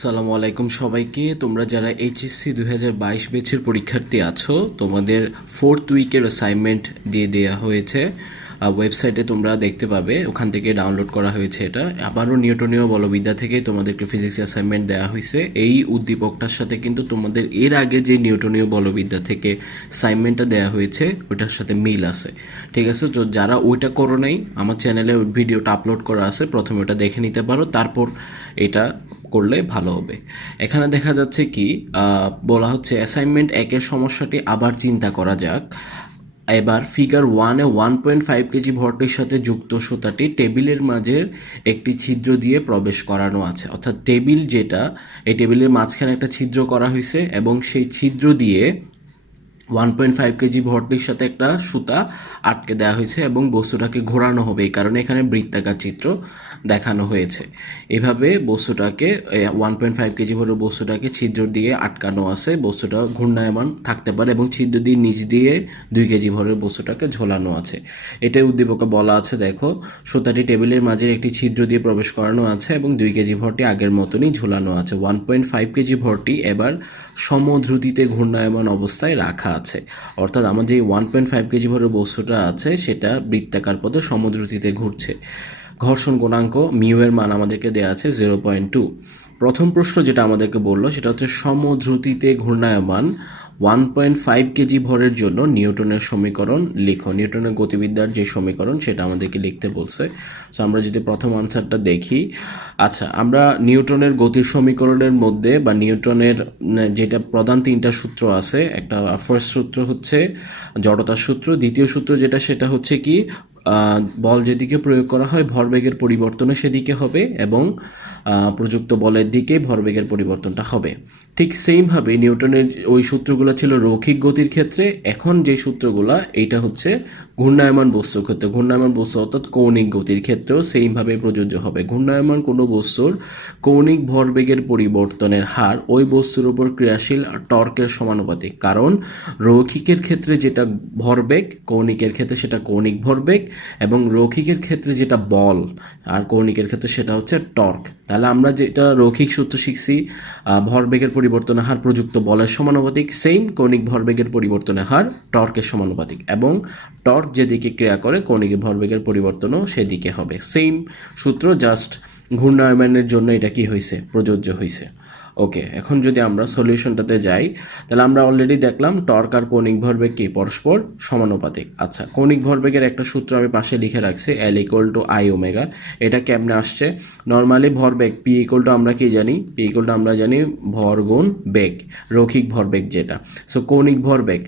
আসসালামু আলাইকুম সবাইকে। তোমরা যারা এইচএসসি 2022 ব্যাচের পরীক্ষার্থী আছো, তোমাদের 4th উইকের অ্যাসাইনমেন্ট দিয়ে দেওয়া হয়েছে। ওয়েবসাইটে তোমরা দেখতে পাবে, ওখান থেকে ডাউনলোড করা হয়েছে। এটা আবারও নিউটনীয় বলবিদ্যা থেকে তোমাদেরকে ফিজিক্স অ্যাসাইনমেন্ট দেওয়া হয়েছে। এই উদ্দীপকটার সাথে কিন্তু তোমাদের এর আগে যে নিউটনীয় বলবিদ্যা থেকে অ্যাসাইনমেন্টটা দেওয়া হয়েছে ওইটার সাথে মিল আছে, ঠিক আছে? তো যারা ওইটা করো নাই, আমার চ্যানেলে ওই ভিডিওটা আপলোড করা আছে, প্রথমে ওটা দেখে নিতে পারো, তারপর এটা করলে ভালো হবে। এখানে দেখা যাচ্ছে কি বলা হচ্ছে, অ্যাসাইনমেন্ট 1-এর সমস্যাটি আবার চিন্তা করা যাক। এবার ফিগার 1-এ 1.5 কেজি ভরটির সাথে যুক্ত সুতাটি টেবিলের মাঝের একটি ছিদ্র দিয়ে প্রবেশ করানো আছে। অর্থাৎ টেবিল যেটা, এই টেবিলের মাঝখানে একটা ছিদ্র করা হয়েছে এবং সেই ছিদ্র দিয়ে 1.5 কেজি ভরটির সাথে একটা সুতা আটকে দেওয়া হয়েছে এবং বস্তুটাকে ঘোরানো হবে। এই কারণে এখানে বৃত্তাকার চিত্র দেখানো হয়েছে। এভাবে বস্তুটাকে 1.5 কেজি ভরের বস্তুটাকে ছিদ্র দিয়ে আটকানো আছে। বস্তুটা ঘূর্ণায়মান থাকতে পারে এবং ছিদ্র দিয়ে নিচ দিয়ে 2 কেজি ভরের বস্তুটাকে ঝোলানো আছে। এটাই উদ্দীপকে বলা আছে। দেখো, সুতাটি টেবিলের মাঝে একটি ছিদ্র দিয়ে প্রবেশ করানো আছে এবং 2 কেজি ভরটি আগের মতনই ঝোলানো আছে। 1.5 কেজি ভরটি এবার সমদ্রুতিতে ঘূর্ণায়মান অবস্থায় রাখা আছে। অর্থাৎ আমার যে 1.5 কেজি ভরের বস্তুটা আছে সেটা বৃত্তাকার পথে সমদ্রুতিতে ঘুরছে। ঘর্ষণ গুণাঙ্ক মিউ এর মান আমাদেরকে দেওয়া আছে 0.2। প্রথম প্রশ্ন যেটা আমাদেরকে বললো সেটা হচ্ছে সমদ্রুতিতে ঘূর্ণায়মান 1.5 কেজি ভরের জন্য নিউটনের সমীকরণ লিখো। নিউটনের গতিবিদ্যার যে সমীকরণ সেটা আমাদেরকে লিখতে বলছে। সো আমরা যদি প্রথম আনসারটা দেখি, আচ্ছা, আমরা নিউটনের গতির সমীকরণের মধ্যে বা নিউটনের যেটা প্রধান 3টা সূত্র আছে, একটা ফার্স্ট সূত্র হচ্ছে জড়তার সূত্র, দ্বিতীয় সূত্র যেটা সেটা হচ্ছে কি বল যেদিকে প্রয়োগ করা হয় ভরবেগের পরিবর্তনও সেদিকে হবে এবং প্রযুক্ত বলের দিকে ভরবেগের পরিবর্তনটা হবে। ঠিক সেইমভাবে নিউটনের ওই সূত্রগুলো ছিল রৈখিক গতির ক্ষেত্রে। এখন যে সূত্রগুলো, এইটা হচ্ছে ঘূর্ণায়মান বস্তুর ক্ষেত্রে। ঘূর্ণায়মান বস্তু অর্থাৎ কৌণিক গতির ক্ষেত্রেও সেইমভাবে প্রযোজ্য হবে। ঘূর্ণায়মান কোনো বস্তুর কৌণিক ভরবেগের পরিবর্তনের হার ওই বস্তুর উপর ক্রিয়াশীল টর্কের সমানুপাতিক। কারণ রৈখিকের ক্ষেত্রে যেটা ভরবেগ, কৌণিকের ক্ষেত্রে সেটা কৌণিক ভরবেগ, এবং রৈখিকের ক্ষেত্রে যেটা বল আর কৌণিকের ক্ষেত্রে সেটা হচ্ছে টর্ক। তাহলে আমরা যেটা রৈখিক সূত্র শিখছি, ভরবেগের পরিবর্তনের হার প্রযুক্ত বলের সমানুপাতিক, সেম কৌণিক ভরবেগের পরিবর্তনের হার টর্কের সমানুপাতিক, এবং টর্ক যেদিকে ক্রিয়া করে কৌণিক ভরবেগের পরিবর্তনও সেদিকে হবে। সেম সূত্র, জাস্ট ঘূর্ণায়মানের জন্য এটা কি হয়েছে, প্রযোজ্য হয়েছে। ওকে, এখন যদি আমরা সলিউশনটাতে যাই, তাহলে আমরা অলরেডি দেখলাম টর্ক আর কৌণিক ভরবেগ কি পরস্পর সমানুপাতিক। আচ্ছা, কৌণিক ভরবেগের একটা সূত্র আমি পাশে লিখে রাখছি, L = I ওমেগা। এটা কেমনে আসছে? নর্মালি ভরবেগ P = আমরা কি জানি? P = আমরা জানি ভর গুণ বেগ, রৈখিক ভরবেগ যেটা। সো কৌণিক ভরবেগ,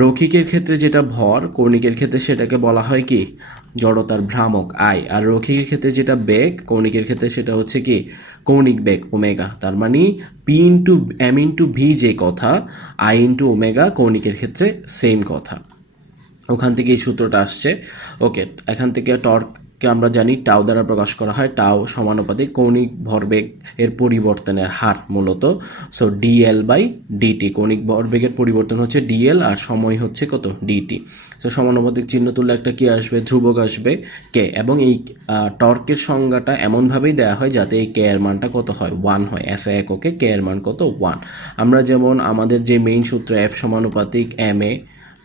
রৈখিকের ক্ষেত্রে যেটা ভর, কৌণিকের ক্ষেত্রে সেটাকে বলা হয় কি জড়তার ভ্রামক I, আর রৈখিকের ক্ষেত্রে যেটা বেগ, কৌণিকের ক্ষেত্রে সেটা হচ্ছে কি কৌণিক বেগ ওমেগা। তার মানে P/m/v যে কথা, I/ওমেগা কৌণিকের ক্ষেত্রে সেম কথা। ওখান থেকে এই সূত্রটা আসছে। ওকে, এখান থেকে টর্ককে আমরা জানি টাও দ্বারা প্রকাশ করা হয়। টাও সমানুপাতিক কৌণিক ভরবেগ এর পরিবর্তনের হার মূলত। সো dl/dt, কৌণিক ভরবেগের পরিবর্তন হচ্ছে dl আর সময় হচ্ছে কত, dt। সো সমানুপাতিক চিহ্ন তুললে একটা কি আসবে, ধ্রুবক আসবে কে। এবং এই টর্কের সংজ্ঞাটা এমনভাবেই দেওয়া হয় যাতে এই কে এর মানটা কত হয়, 1 হয়। এসআই এককে কে এর মান কত, 1। আমরা যেমন আমাদের যে মেইন সূত্র F সমানুপাতিক ma,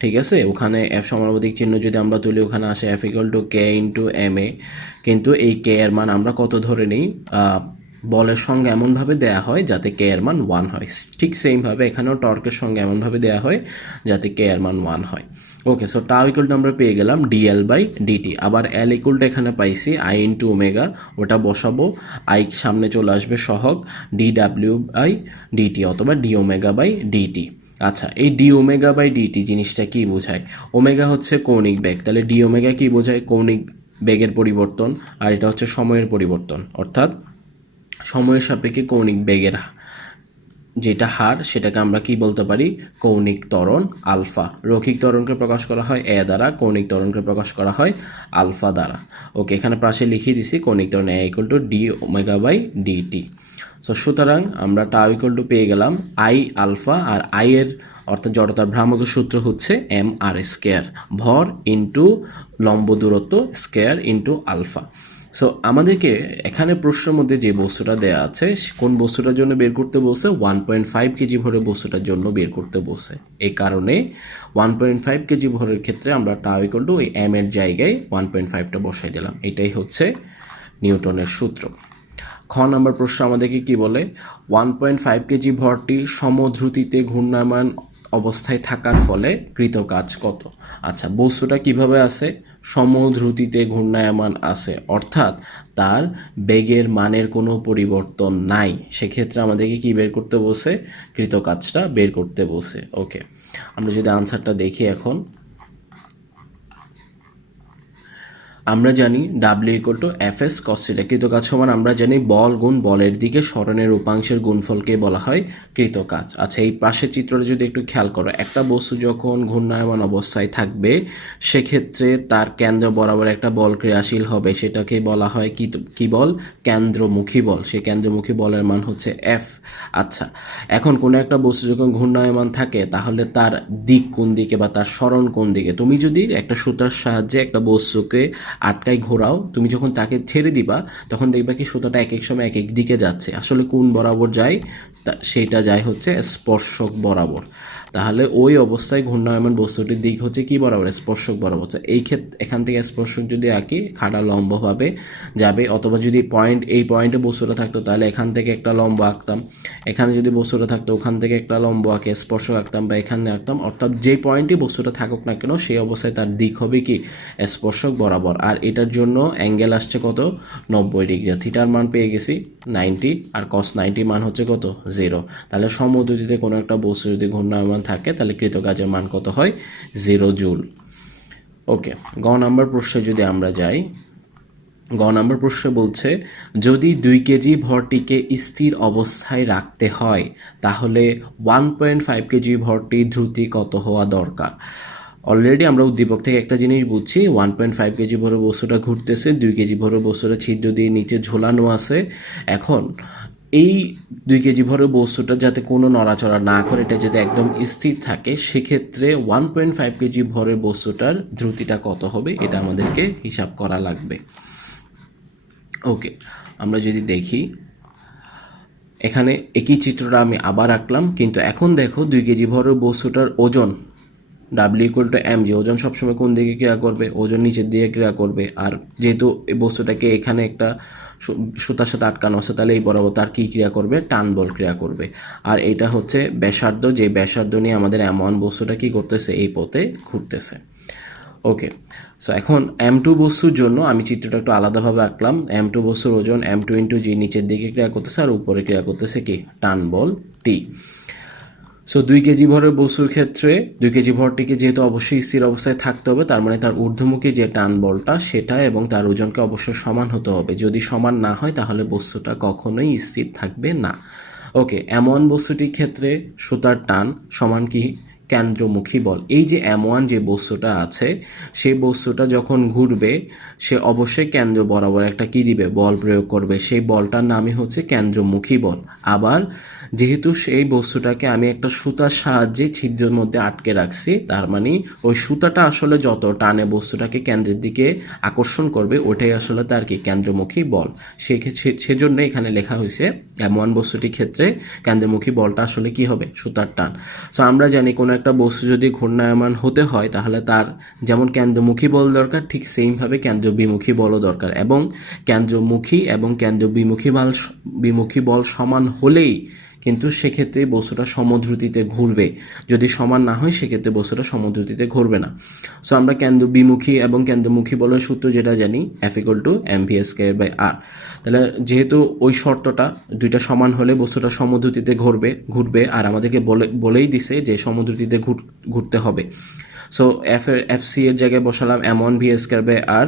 ঠিক আছে, ওখানে F সমানুপাতিক চিহ্ন যদি আমরা তুলি ওখানে আসে F = k/ma, কিন্তু এই কে এর মান আমরা কত ধরে নিই, বলের সঙ্গে এমনভাবে দেয়া হয় যাতে কে এর মান 1 হয়। ঠিক সেইমভাবে এখানেও টর্কের সঙ্গে এমনভাবে দেয়া হয় যাতে কে এর মান 1 হয়। ওকে, সো টাও = আমরা পেয়ে গেলাম dl/dt। আবার L = এখানে পাইছি I/ওমেগা, ওটা বসাবো, I সামনে চলে আসবে সহগ dw/dt অথবা dω/dt। আচ্ছা, এই dω/dt জিনিসটা কি বোঝায়? ওমেগা হচ্ছে কৌণিক বেগ, তাহলে dω কি বোঝায়, কৌণিক বেগের পরিবর্তন, আর এটা হচ্ছে সময়ের পরিবর্তন। অর্থাৎ সময়ের সাপেক্ষে কৌণিক বেগের যেটা হার সেটাকে আমরা কি বলতে পারি, কৌণিক ত্বরণ আলফা। রৈখিক ত্বরণকে প্রকাশ করা হয় এ দ্বারা, কৌণিক ত্বরণকে প্রকাশ করা হয় আলফা দ্বারা। ওকে, এখানে পাশে লিখিয়ে দিছি কৌণিক ত্বরণ A = dω/dt। সো সুতরাং আমরা টাও = পেয়ে গেলাম I আলফা, আর I এর অর্থাৎ জড়তার ভ্রামকের সূত্র হচ্ছে mr², ভর ইন্টু লম্ব দূরত্ব স্কয়ার ইন্টু আলফা। সো আমাদেরকে এখানে প্রশ্নের মধ্যে যে বস্তুটা দেয়া আছে কোন বস্তুটার জন্য বের করতে বলছে 1.5 কেজি ভরের বস্তুটার জন্য বের করতে বলছে। এই কারণে 1.5 কেজি ভরের ক্ষেত্রে আমরা টাও ইকুয়াল টু ওই এম এর জায়গায় 1.5টা বসাই দিলাম। এটাই হচ্ছে নিউটনের সূত্র। খ নম্বর প্রশ্ন আমাদেরকে কি বলে, 1.5 কেজি ভরটি সমদ্রুতিতে ঘূর্ণায়মান অবস্থায় থাকার ফলে কৃত কাজ কত। আচ্ছা, বস্তুটা কিভাবে আছে, সমদ্রুতিতে ঘূর্ণায়মান আছে, অর্থাৎ তার বেগের মানের কোনো পরিবর্তন নাই। সেক্ষেত্রে আমাদেরকে কি বের করতে বলছে, কৃত কাজটা বের করতে বলছে। ওকে, আমরা যদি আনসারটা দেখি এখন, আমরা জানি W equal to F S cos theta. কৃতকাজ সমান আমরা জানি বল গুণ বলের দিকে স্মরণের উপাংশের গুণফলকে বলা হয় কৃতকাজ। আচ্ছা, এই পাশের চিত্রটা যদি একটু খেয়াল করো, একটা বস্তু যখন ঘূর্ণায়মান অবস্থায় থাকবে সেক্ষেত্রে তার কেন্দ্র বরাবর একটা বল ক্রিয়াশীল হবে, সেটাকে বলা হয় কি বল, কেন্দ্রমুখী বল। সেই কেন্দ্রমুখী বলের মান হচ্ছে এফ। আচ্ছা, এখন কোনো একটা বস্তু যখন ঘূর্ণায়মান থাকে তাহলে তার দিক কোন দিকে বা তার স্মরণ কোন দিকে। তুমি যদি একটা সুতার সাহায্যে একটা বস্তুকে আটকায় ঘোরাও, তুমি যখন তাকে ছেড়ে দিবা তখন দেখবা কি সুতাটা এক এক সময় এক এক দিকে যাচ্ছে। আসলে কোন বরাবর যায়, সেইটা যায় হচ্ছে স্পর্শক বরাবর। তাহলে ওই অবস্থায় ঘূর্ণায়মান বস্তুটির দিক হচ্ছে কি বরাবর, স্পর্শক বরাবর। এই ক্ষেত্রে এখান থেকে স্পর্শক যদি আঁকি, খাড়া লম্বভাবে যাবে, অথবা যদি এই পয়েন্টে বস্তুটা থাকতো তাহলে এখান থেকে একটা লম্ব আঁকতাম, এখানে যদি বস্তুটা থাকতো ওখান থেকে একটা লম্ব আঁকে স্পর্শক আঁকতাম, বা এখানে আঁকতাম। অর্থাৎ যে পয়েন্টে বস্তুটা থাকুক না কেন সেই অবস্থায় তার দিক হবে কি স্পর্শক বরাবর। আর এটার জন্য অ্যাঙ্গেল আসছে কত, 90 ডিগ্রি। থিটার মান পেয়ে গেছি 90, আর কস 90 মান হচ্ছে কত, 0। তাহলে সমদ্রুতিতে কোনো একটা বস্তু যদি ঘূর্ণায়মান থাকে তাহলে কৃতকাজের মান কত হয়, 0 জুল। ওকে, গ নাম্বার প্রশ্নে যদি আমরা যাই, গ নম্বর প্রশ্ন বলছে যদি 2 কেজি ভরটিকে স্থির অবস্থায় রাখতে হয় তাহলে 1.5 কেজি ভরটি দ্রুতি কত হওয়া দরকার। অলরেডি আমরা উদ্দীপক থেকে একটা জিনিস বুঝছি, 1.5 কেজি ভরের বস্তুটা ঘুরতেছে, 2 কেজি ভরের বস্তুটা ছিদ্র দিয়ে নিচে ঝোলানো আছে। এখন এই 2 কেজি ভরের বস্তুটা যাতে কোনো নড়াচড়া না করে, এটা যাতে একদম স্থির থাকে, সেক্ষেত্রে 1.5 কেজি ভরের বস্তুটার দ্রুতিটা কত হবে এটা আমাদেরকে হিসাব করা লাগবে। ওকে, আমরা যদি দেখি এখানে একই চিত্রটা আমি আবার আঁকলাম, কিন্তু এখন দেখো 2 কেজি ভরের বস্তুটার ওজন W equal to M G, ওজন সবসময় কোন দিকে ক্রিয়া করবে, ওজন নিচের দিকে ক্রিয়া করবে। আর যেহেতু এই বস্তুটাকে এখানে একটা সুতার সাথে আটকানো আছে, তাহলে এই বরাবর তার কী ক্রিয়া করবে, টান বল ক্রিয়া করবে। আর এটা হচ্ছে ব্যাসার্ধ, যে ব্যাসার্ধ নিয়ে আমাদের এমন বস্তুটা কি করতেছে, এই পথে ঘুরতেছে। ওকে, সো এখন M2 বস্তুর জন্য আমি চিত্রটা একটু আলাদাভাবে আঁকলাম। M2 বস্তুর ওজন M2 ইন্টু জি, নিচের দিকে ক্রিয়া করতেছে আর উপরে ক্রিয়া করতেছে কি, টান বল টি। সো 2 কেজি ভরের বস্তুর ক্ষেত্রে 2 কেজি ভরটিকে যেহেতু অবশ্যই স্থির অবস্থায় থাকতে হবে, তার মানে তার ঊর্ধ্বমুখী যে টান বলটা সেটা এবং তার ওজনকে অবশ্যই সমান হতে হবে। যদি সমান না হয় তাহলে বস্তুটা কখনোই স্থির থাকবে না। ওকে, এমন বস্তুটির ক্ষেত্রে সুতার টান সমান কি, কেন্দ্রমুখী বল। এই যে M1 যে বস্তুটা আছে সেই বস্তুটা যখন ঘুরবে সে অবশ্যই কেন্দ্র বরাবর একটা কি দিবে, বল প্রয়োগ করবে। সেই বলটার নামই হচ্ছে কেন্দ্রমুখী বল। আবার যেহেতু সেই বস্তুটাকে আমি একটা সুতার সাহায্যে ছিদ্রের মধ্যে আটকে রাখছি, তার মানে ওই সুতাটা আসলে যত টানে বস্তুটাকে কেন্দ্রের দিকে আকর্ষণ করবে ওটাই আসলে তার কি, কেন্দ্রমুখী বল। সেজন্য এখানে লেখা হয়েছে M1 বস্তুটির ক্ষেত্রে কেন্দ্রমুখী বলটা আসলে কি হবে, সুতার টান। সো আমরা জানি কোনো একটা বস্তু যদি ঘূর্ণায়মান হতে হয় তাহলে তার যেমন কেন্দ্রমুখী বল দরকার, ঠিক সেইমভাবে কেন্দ্রবিমুখী বলও দরকার। এবং কেন্দ্রমুখী এবং বিমুখী বল সমান হলেই কিন্তু সেক্ষেত্রে বস্তুটা সমদ্রুতিতে ঘুরবে। যদি সমান না হয় সেক্ষেত্রে বস্তুটা সমদ্রুতিতে ঘুরবে না। সো আমরা কেন্দ্রবিমুখী এবং কেন্দ্রমুখী বলের সূত্র যেটা জানি, F ইকুয়াল টু mv²/r। তাহলে যেহেতু ওই শর্তটা দুইটা সমান হলে বস্তুটা সমদ্রুতিতে ঘুরবে আর আমাদেরকে বলেই দিছে যে সমদ্রুতিতে ঘুরতে হবে। সো এফসি এর জায়গায় বসালাম m1v²/r,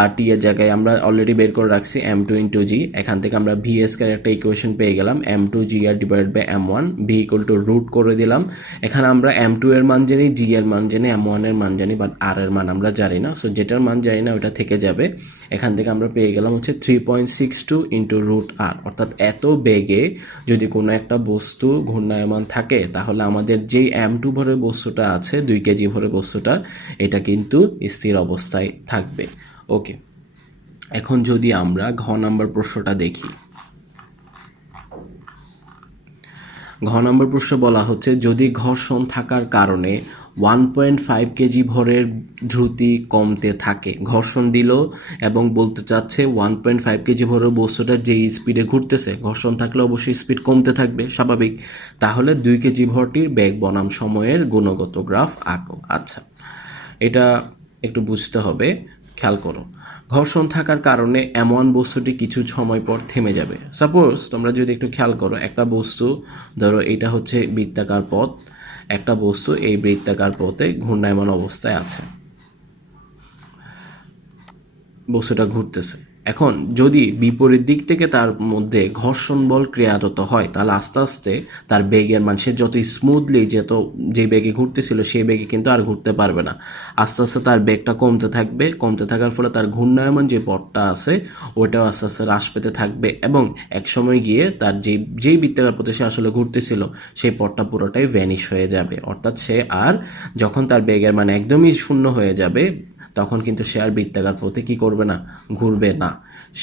আর টি এর জায়গায় আমরা অলরেডি বের করে রাখছি m2 ইন্টু জি। এখান থেকে আমরা v² একটা ইকুয়েশন পেয়ে গেলাম, m2gr divide by m1, v equal to root করে দিলাম। এখানে আমরা m2 এর মান জানি, জি এর মান জানি, m1 এর মান জানি, বাট r এর মান আমরা জানি না। সো যেটার মান জানি না ওটা থেকে যাবে। এখান থেকে আমরা পেয়ে গেলাম হচ্ছে 3.62 ইন্টু রুট আর। অর্থাৎ এত বেগে যদি কোনো একটা বস্তু ঘূর্ণায়মান থাকে তাহলে আমাদের যেই M2 ভরের বস্তুটা আছে, 2 কেজি ভরের বস্তুটা, এটা কিন্তু স্থির অবস্থায় থাকবে। ওকে, এখন যদি আমরা ঘ নাম্বার প্রশ্নটা দেখি, ঘ নম্বর প্রশ্ন বলা হচ্ছে যদি ঘর্ষণ থাকার কারণে 1.5 কেজি ভরের দ্রুতি কমতে থাকে, ঘর্ষণ দিল এবং বলতে চাচ্ছে 1.5 কেজি ভরের বস্তুটা যেই স্পিডে ঘুরতেছে, ঘর্ষণ থাকলে অবশ্যই স্পিড কমতে থাকবে স্বাভাবিক, তাহলে 2 কেজি ভরটির বেগ বনাম সময়ের গুণগত গ্রাফ আঁকো। আচ্ছা, এটা একটু বুঝতে হবে, খেয়াল করো। ঘর্ষণ থাকার কারণে এমন বস্তুটি কিছু সময় পর থেমে যাবে। সাপোজ তোমরা যদি একটু খেয়াল করো, একটা বস্তু ধরো এটা হচ্ছে বৃত্তাকার পথ, একটা বস্তু এই বৃত্তাকার পথে ঘূর্ণায়মান অবস্থায় আছে, বস্তুটা ঘুরতেছে। এখন যদি বিপরীত দিক থেকে তার মধ্যে ঘর্ষণ বল ক্রিয়ারত হয়, তাহলে আস্তে আস্তে তার বেগের মান, সে যত স্মুথলি যে বেগে ঘুরতেছিল সেই বেগে কিন্তু আর ঘুরতে পারবে না, আস্তে আস্তে তার বেগটা কমতে থাকবে, কমতে থাকার ফলে তার ঘূর্ণায়মান যে পথটা আছে ওইটাও আস্তে আস্তে হ্রাস পেতে থাকবে এবং একসময় গিয়ে তার যেই বৃত্তাকার পথে সে আসলে ঘুরতেছিল সেই পথটা পুরোটাই ভ্যানিশ হয়ে যাবে, অর্থাৎ সে আর যখন তার বেগের মান একদমই শূন্য হয়ে যাবে তখন কিন্তু সে আর বৃত্তাকার পথে কী করবে না, ঘুরবে না।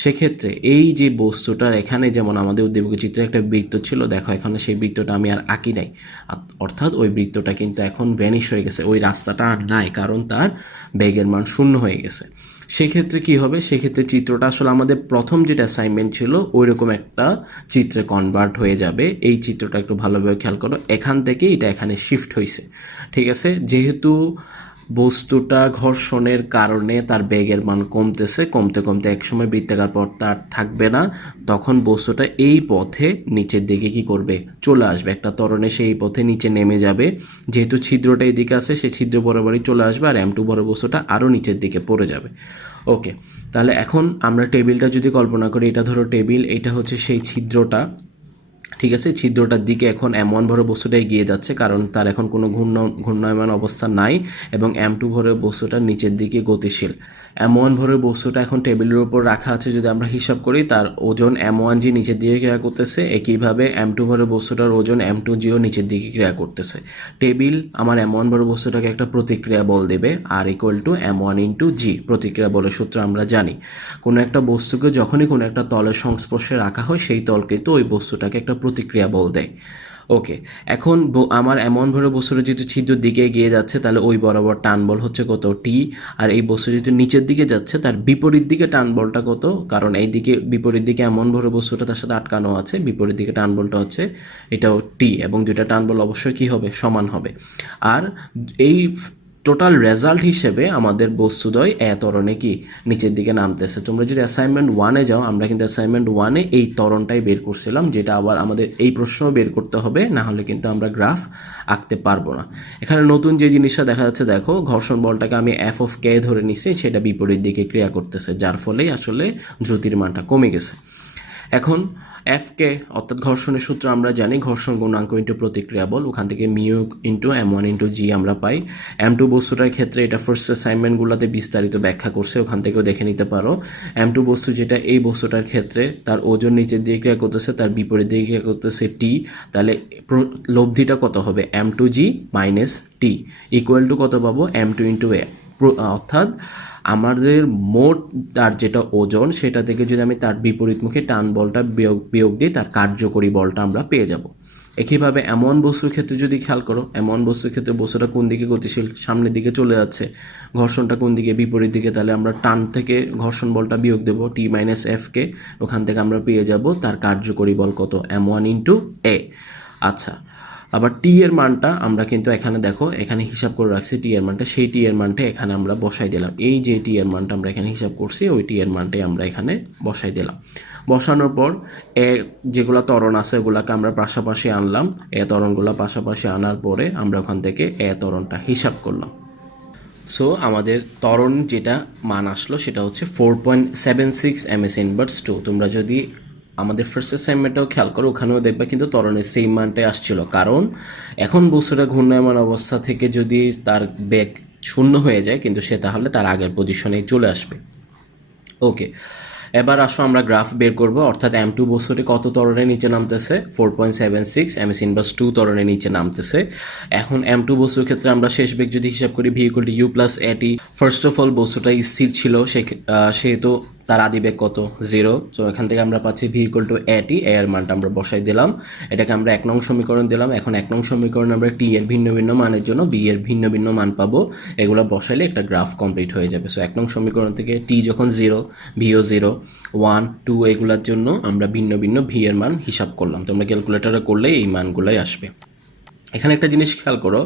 সেক্ষেত্রে এই যে বস্তুটার এখানে যেমন আমাদের উদ্দীপক চিত্রে একটা বৃত্ত ছিল, দেখো এখানে সেই বৃত্তটা আমি আর আঁকি নাই, অর্থাৎ ওই বৃত্তটা কিন্তু এখন ভ্যানিশ হয়ে গেছে, ওই রাস্তাটা আর নাই, কারণ তার বেগের মান শূন্য হয়ে গেছে। সেক্ষেত্রে কি হবে, সেক্ষেত্রে চিত্রটা আসলে আমাদের প্রথম যেটা অ্যাসাইনমেন্ট ছিল ওই রকম একটা চিত্রে কনভার্ট হয়ে যাবে। এই চিত্রটা একটু ভালোভাবে খেয়াল করো, এখান থেকে এটা এখানে শিফট হয়েছে, ঠিক আছে। যেহেতু বস্তুটা ঘর্ষণের কারণে তার বেগের মান কমতেছে, কমতে কমতে একসময় বৃত্তাকার পথটা আর থাকবে না, তখন বস্তুটা এই পথে নিচের দিকে কি করবে, চলে আসবে, একটা ত্বরণে সেই পথে নিচে নেমে যাবে, যেহেতু ছিদ্রটা এইদিকে আছে সেই ছিদ্র বরাবরই চলে আসবে আর M2 বড় বস্তুটা আরও নিচের দিকে পড়ে যাবে। ওকে, তাহলে এখন আমরা টেবিলটা যদি কল্পনা করি, এটা ধরো টেবিল, এটা হচ্ছে সেই ছিদ্রটা, ঠিক আছে। ছিদ্রটার দিকে এখন M1 ভরের বস্তুটা এগিয়ে যাচ্ছে, কারণ তার এখন কোনো ঘূর্ণায়মান অবস্থা নাই এবং M2 ভরের বস্তুটা নিচের দিকে গতিশীল। M1 ভরের বস্তুটা এখন টেবিলের উপর রাখা আছে, যদি আমরা হিসাব করি তার ওজন M1G নিচের দিকে ক্রিয়া করতেছে, একইভাবে M2 ভরের বস্তুটার ওজন M2Gও নিচের দিকে ক্রিয়া করতেছে। টেবিল আমার M1 ভরের বস্তুটাকে একটা প্রতিক্রিয়া বল দেবে, আর ইকুয়াল টু M1 ইন্টু জি, প্রতিক্রিয়া বলের সূত্র আমরা জানি। কোনো একটা বস্তুকে যখনই কোনো একটা তলের সংস্পর্শে রাখা হয় সেই তল কিন্তু ওই বস্তুটাকে একটা প্রতিক্রিয়া বল দেয়। ওকে, এখন আমার এমন ভরে বস্তুটা যেহেতু ছিদ্র দিকে গিয়ে যাচ্ছে, তাহলে ওই বরাবর টান বল হচ্ছে কত, টি। আর এই বস্তু যেহেতু নিচের দিকে যাচ্ছে তার বিপরীত দিকে টান বলটা কত, কারণ এই দিকে বিপরীত দিকে এমন ভরে বস্তুটা তার সাথে আটকানো আছে, বিপরীত দিকে টান বলটা হচ্ছে এটাও টি, এবং দুইটা টান বল অবশ্যই কী হবে, সমান হবে। আর এই টোটাল রেজাল্ট হিসেবে আমাদের বস্তুদ্বয় ত্বরণে কি নিচের দিকে নামতেছে। তোমরা যদি অ্যাসাইনমেন্ট 1-এ যাও, আমরা কিন্তু অ্যাসাইনমেন্ট 1-এ এই ত্বরণটাই বের করছিলাম, যেটা আবার আমাদের এই প্রশ্নও বের করতে হবে, না হলে কিন্তু আমরা গ্রাফ আঁকতে পারবো না। এখানে নতুন যে জিনিসটা দেখা যাচ্ছে, দেখো ঘর্ষণ বলটাকে আমি এফ অফ কে ধরে নিছি, সেটা বিপরীত দিকে ক্রিয়া করতেছে, যার ফলেই আসলে দ্রুতির মানটা কমে গেছে। এখন এফকে অর্থাৎ ঘর্ষণের সূত্র আমরা জানি, ঘর্ষণ গুণাঙ্ক ইন্টু প্রতিক্রিয়া বল, ওখান থেকে মিউ ইন্টু M1 ইন্টু জি আমরা পাই। M2 বস্তুটার ক্ষেত্রে এটা ফার্স্ট অ্যাসাইনমেন্টগুলোতে বিস্তারিত ব্যাখ্যা করছে, ওখান থেকেও দেখে নিতে পারো। M2 বস্তু যেটা, এই বস্তুটার ক্ষেত্রে তার ওজন নিচের দিকে ক্রিয়া করতেছে, তার বিপরীত দিকে ক্রিয়া করতেছে টি, তাহলে লব্ধিটা কত হবে, M2G minus T equal to কত পাবো, M2 ইন্টু এ, অর্থাৎ আমাদের মোট তার যেটা ওজন সেটা থেকে যদি আমি তার বিপরীতমুখী টান বলটা বিয়োগ দিই, তার কার্যকরী বলটা আমরা পেয়ে যাব। একইভাবে এমন বস্তুর ক্ষেত্রে যদি খেয়াল করো, এমন বস্তুর ক্ষেত্রে বস্তুটা কোন দিকে গতিশীল, সামনের দিকে চলে যাচ্ছে, ঘর্ষণটা কোন দিকে, বিপরীত দিকে, তাহলে আমরা টান থেকে ঘর্ষণ বলটা বিয়োগ দেবো টি মাইনাস এফকে, ওখান থেকে আমরা পেয়ে যাব তার কার্যকরী বল কত, M1 ইন্টু এ। আচ্ছা, আবার টি এর মানটা আমরা কিন্তু এখানে দেখো এখানে হিসাব করে রাখছি টি এর মানটা, সেই টি এর মানটা এখানে আমরা বসাই দিলাম, এই যে টি এর মানটা আমরা এখানে হিসাব করছি ওই টি এর মানটাই আমরা এখানে বসাই দিলাম। বসানোর পর যেগুলো ত্বরণ আছে ওগুলোকে আমরা পাশাপাশি আনলাম, ত্বরণগুলো পাশাপাশি আনার পরে আমরা ওখান থেকে ত্বরণটা হিসাব করলাম। সো আমাদের ত্বরণ যেটা মান আসলো সেটা হচ্ছে 4.76 ms ইনভার্স 2। তোমরা যদি আমাদের ফার্স্ট অ্যাসাইনমেন্টটাও খেয়াল করো, ওখানেও দেখবা কিন্তু ত্বরণের সেম মানটাই আসছিল, কারণ এখন বস্তুটা ঘূর্ণায়মান অবস্থা থেকে যদি তার বেগ শূন্য হয়ে যায় কিন্তু সে তাহলে তার আগের পজিশনেই চলে আসবে। ওকে, এবার আসো আমরা গ্রাফ বের করব, অর্থাৎ M2 বস্তুটি কত ত্বরণে নিচে নামতেছে, 4.76 ms ইনভার্স 2 ত্বরণে নিচে নামতেছে। এখন M2 বস্তুর ক্ষেত্রে আমরা শেষ বেগ যদি হিসাব করি v equal two u plus at, first of all বস্তুটা স্থির ছিল, সেহেতু তার আদিবেগ কত 0। তো এখান থেকে আমরা পাচ্ছি ভি ইকুয়াল টু এটি, এ এর মানটা আমরা বসাই দিলাম, এটাকে আমরা 1 নং সমীকরণ দিলাম। এখন 1 নং সমীকরণ আমরা টি এর ভিন্ন ভিন্ন মানের জন্য বি এর ভিন্ন ভিন্ন মান পাবো, এগুলো বসাইলে একটা গ্রাফ কমপ্লিট হয়ে যাবে। সো 1 নং সমীকরণ থেকে টি যখন 0, ভিও 0, 1, 2 এগুলোর জন্য আমরা ভিন্ন ভিন্ন ভি এর মান হিসাব করলাম। তোমরা ক্যালকুলেটরে করলে এই মানগুলোই আসবে। এখানে একটা জিনিস খেয়াল করো,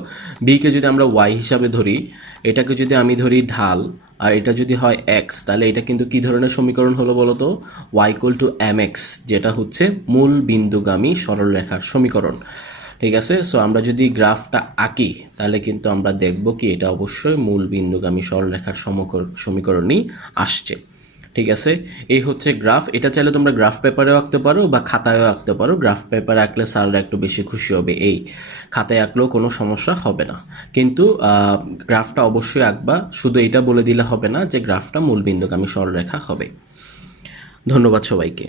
বিকে যদি আমরা ওয়াই হিসাবে ধরি, এটাকে যদি আমি ধরি ঢাল, আর এটা যদি হয় এক্স, তাহলে এটা কিন্তু কি ধরনের সমীকরণ হলো বলো তো? Y equal to M X, যেটা হচ্ছে মূল বিন্দুগামী সরলরেখার সমীকরণ। ঠিক আছে, সো আমরা যদি গ্রাফটা আঁকি তাহলে কিন্তু আমরা দেখব কি এটা অবশ্যই মূল বিন্দুগামী সরলরেখার সমীকরণই আসছে। ঠিক আছে, এই হচ্ছে গ্রাফ। এটা চাইলে তোমরা গ্রাফ পেপারেও আঁকতে পারো বা খাতায়ও আঁকতে পারো। গ্রাফ পেপারে আঁকলে স্যাররা একটু বেশি খুশি হবে, এই খাতায় আঁকলেও কোনো সমস্যা হবে না। কিন্তু গ্রাফটা অবশ্যই আঁকবা, শুধু এটা বলে দিলে হবে না যে গ্রাফটা মূল বিন্দুগামী সরলরেখা হবে। ধন্যবাদ সবাইকে।